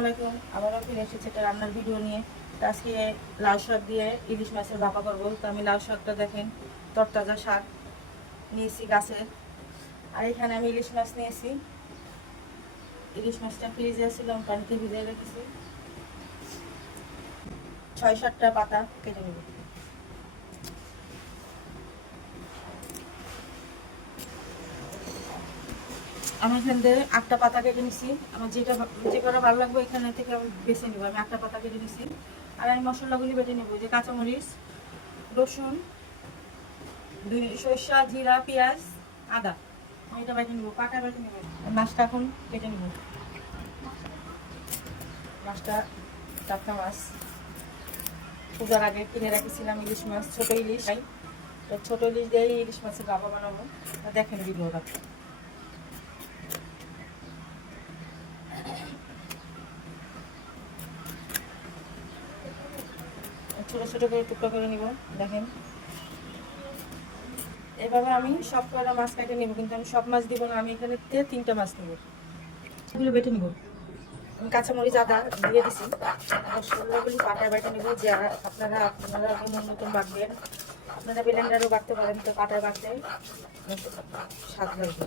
আলাইকুম। আবারও ফিরে এসেছি একটা রান্নার ভিডিও নিয়ে। তো আজকে লাউ শাক দিয়ে ইলিশ মাছের ভাপা করবো। তো আমি লাউ শাকটা দেখেন তরতাজা শাক নিয়েছি গাছের। আর এখানে আমি ইলিশ মাছ নিয়েছি। ইলিশ মাছটা ফ্রিজে ছিল, পানিতে ভিজিয়ে রেখেছি। ৬-৭টা পাতা কেটে নেব। আমি এখান থেকে 8টা পাতা কেটে নিছি। আমার যে কটা ভালো লাগবে এখানে থেকে আমি বেছে নিব। আমি 8টা পাতা কেটে নিছি। আর আমি মশলাগুলি বেটে নেব, যে কাঁচামরিচ, রসুন, সরষা, জিরা, পেঁয়াজ, আদা। আমি এটা বেটে নেব, পাটা বেটে নেব। মাছটা এখন কেটে নেব। মাছটা টাটকা মাছ, পূজার আগে কিনে রেখেছিলাম ইলিশ মাছ, ছোট ইলিশ। ছোট ইলিশ দিয়ে ইলিশ মাছের ভাপা বানাবো। দেখেন ভিডিওটা। ছোট ছোট করে টুকরো করে নিব। দেখেন এভাবে আমি সব কটা মাছ কেটে নিব, কিন্তু আমি সব মাছ দিব না। আমি এখানে 3টা মাছ নেব, সেগুলো বেটে নিব। আমি কাঁচামরিচ, আদা দিয়ে দিছি। মশলাগুলি পাটায় বেটে নেব। যে আপনারা নতুন বাটবেন, আপনারা ব্লেন্ডারও বাটতে পারেন। তো পাটায় বাটতে স্বাদ লাগবে।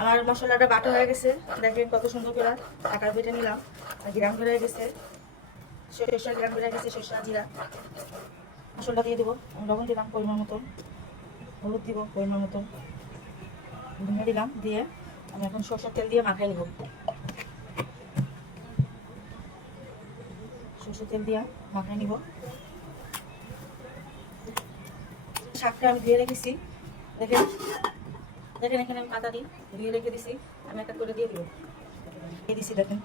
আমার মশলাটা বাটা হয়ে গেছে, দেখেন কত সুন্দর করে আকার বেটে নিলাম। গ্রাম করে গেছে, সরষা গ্রাম করে গেছে, সরষা, জিরা। মশলা দিয়ে দেবো। আমি লবণ দিলাম পরিমাণ মতো, হলুদ দিব পরিমাণ মতো, ধনে দিলাম। দিয়ে আমি এখন সরষের তেল দিয়ে মাখাই নেব। সরষের তেল দিয়ে মাখাই নিব। শাকটা আমি ধুয়ে রেখেছি। দেখেন দেখেন এখানে আমি পাতা ধুয়ে রেখে দিছি। আমি একটা করে দিয়ে দিব, দিয়ে দিছি। দেখেন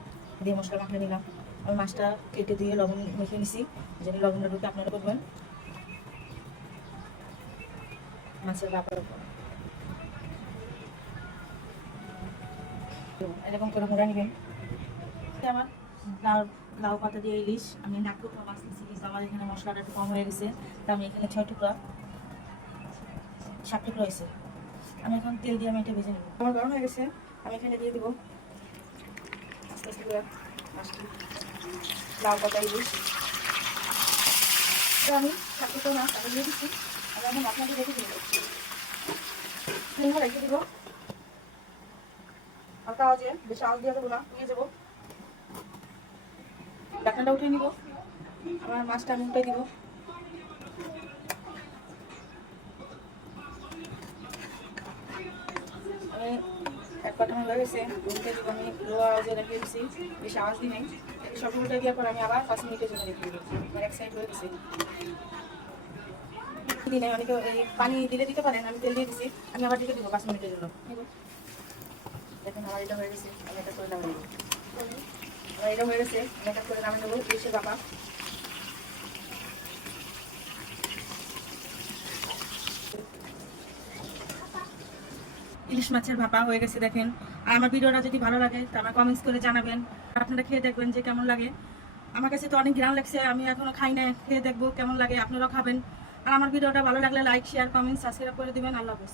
দিয়ে মশলা মাখিয়ে নিলাম। আমি মাছটা কেটে দিয়ে লবণ মেখে নিছি, যেন লবণটা ঢুকে আপনারা করবেন। মাছের ভাপা এরকম করে মোড়া নেবেন। আমার লাউ পাতা দিয়ে ইলিশ, আমি 8 টুকরা মাছ নিয়েছি। আমার এখানে মশলাটা একটু কম হয়ে গেছে, তা আমি এখানে 6 টুকরা 7 টুকরা হয়েছে। আমি এখন তেল দিয়ে আমি এটা ভেজে নেব। আমার গরম হয়ে গেছে, আমি এখানে দিয়ে দিব আস্তে আস্তে করে মাছটি, লাউ পাতা ইলিশ। তো আমি 7 টুকরা মাছ আমি দিয়ে দিচ্ছি। আমি এখন আপনাকে রেখে দিব, রেখে দিব। হালকা আওয়াজে, বেশি আওয়াজ দিয়ে দেবো না, নিয়ে যাবো। ঢাকনাটা উঠিয়ে নিব। আমার মাছটা আমি উঠে দিব। আমি এক পাটা হয়ে গেছে, উল্টে দিব। আমি লো আওয়াজে রেখে দিচ্ছি, বেশি আওয়াজ দিই নাই। সব উল্টে দেওয়ার পর আমি আবার 5 মিনিটের জন্য রেখে দিব। আমার এক সাইড হয়ে গেছে। দিলে অনেকে এই পানি দিলে দিতে পারেন, আমি তেল দিয়ে দিচ্ছি। আমি আবার ঢেকে দিব 5 মিনিটের জন্য। দেখেন আমার এটা হয়ে গেছে, আমি এটা করে নামিয়ে নেব। আমার এটা হয়ে গেছে, আমি এটা করে নামিয়ে নেবো। ইলিশের ভাপা ইলিশ মাছের ভাপা হয়ে গেছে দেখেন। আর আমার ভিডিওটা যদি ভালো লাগে তো আমার কমেন্টস করে জানাবেন। আপনারা খেয়ে দেখবেন যে কেমন লাগে। আমার কাছে তো অনেক ঘ্রাণ লাগছে, আমি এখনো খাই না, খেয়ে দেখবো কেমন লাগে। আপনারাও খাবেন। আর আমার ভিডিওটা ভালো লাগলে লাইক, শেয়ার, কমেন্ট, সাবস্ক্রাইব করে দিবেন। আল্লাহ হাফেজ।